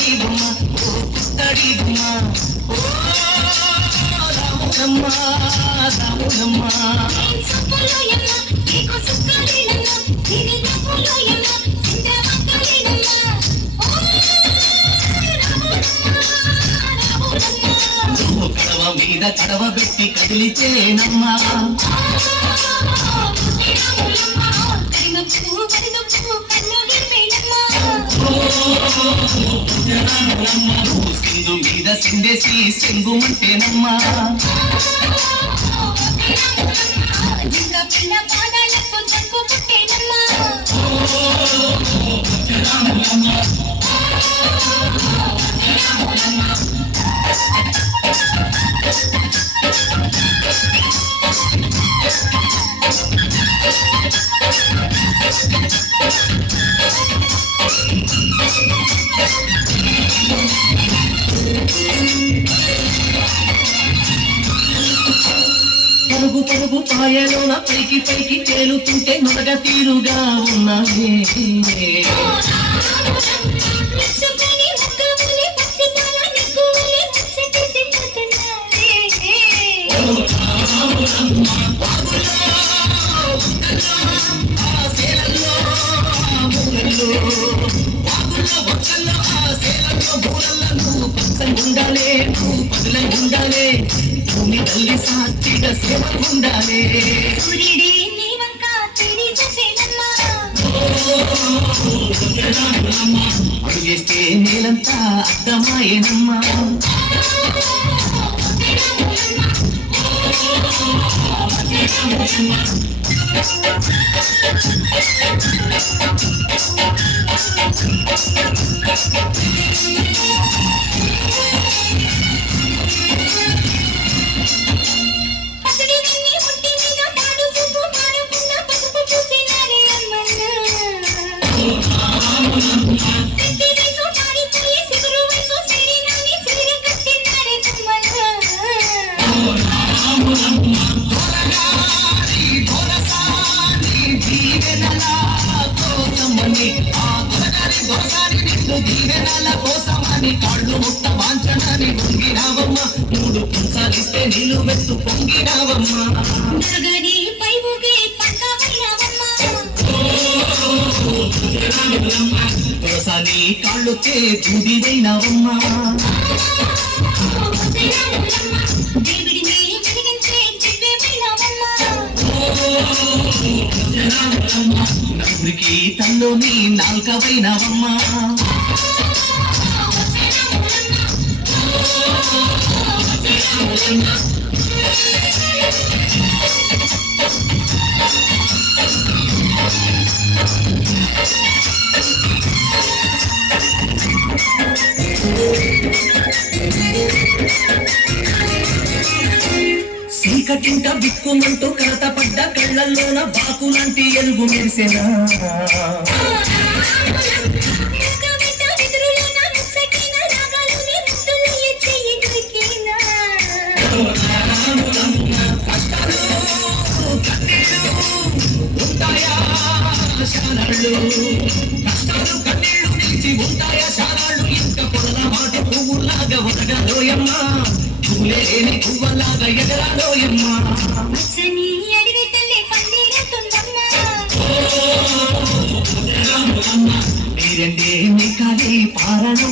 పుత్తడి బొమ్మ ఓ పుత్తడి బొమ్మ ఓ రాములమ్మ రాములమ్మ కడవ మీద కడవ పెట్టి కదిలితేనమ్మా సింధు మీద సిందేసి సెంగుమంటేనమ్మా పరుగు పరుగు పాయలోన పైకి పైకి తేలుతుంటే నొరగ తీరుగా ఉన్నదే ఉండాలే నువ్వు పదులై ఉండాలే భూమి తల్లి సాక్షిగా సేవ ఉండాలే అడుగేస్తే నేలంతా అర్థమాయేనమ్మా కాళ్ళు ముట్ట వాంచడాన్ని పొంగినావమ్మ మూడు పుంసాలిస్తే నిలువెత్తు పొంగినావమ్మ తులసాని కాళ్ళొచ్చే దూదివైనావమ్మ నలుగురికి తల్లోని నాల్కవైనావమ్మ చీకటింట బిక్కుమంటూ కలతపడ్డ కళ్ళల్లోన బాకులాంటి ఎలుగు మెరిసెనా కష్టాలు కన్నీళ్లు నిలిచి ఉంటాయా శాలాళ్ళు ఇంకా పొదల మాట పువ్వులాగా ఒదగలోయమ్మా పువ్వులేని పువ్వలాగా ఎగరాలోయమ్మా మీరంటే మీ కాలే పారను